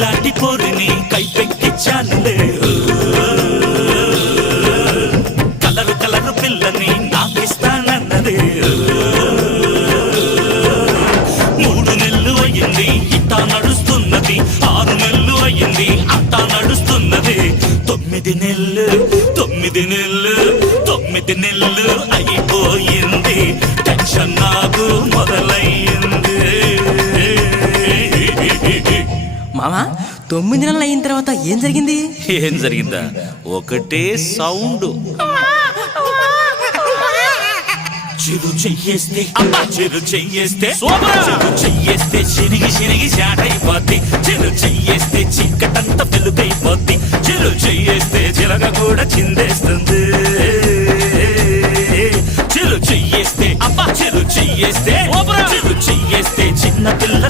లాంటి పోరిని కైపెక్కిచ్చానులే colour colour పిల్లని నాకిస్తానన్నదే 3 నెలలు అయ్యింది ఇట్టా నడుస్తున్నది 6 నెలలు అయ్యింది అట్టా నడుస్తున్నది 9 నెలలు అయిపోయింది టెన్షన్ నాకు మొదలయ్యింది. మామా 9 నెలలు అయిన తర్వాత ఏం జరిగింది? ఏం జరిగిందా? ఒకటే సౌండ్. చిరు చెయ్యేస్తే అబ్బా చిరు చెయ్యేస్తే చిరు చెయ్యేస్తే చిరిగి చాటైపోద్ది. చిరు చెయ్యేస్తే చీకటంతా వెలుగైపోద్ది. చిరు చెయ్యేస్తే చిలక కూడా చిందేస్తుంది. చిరు చెయ్యేస్తే అబ్బా చిరు చెయ్యేస్తే చిన్న పిల్ల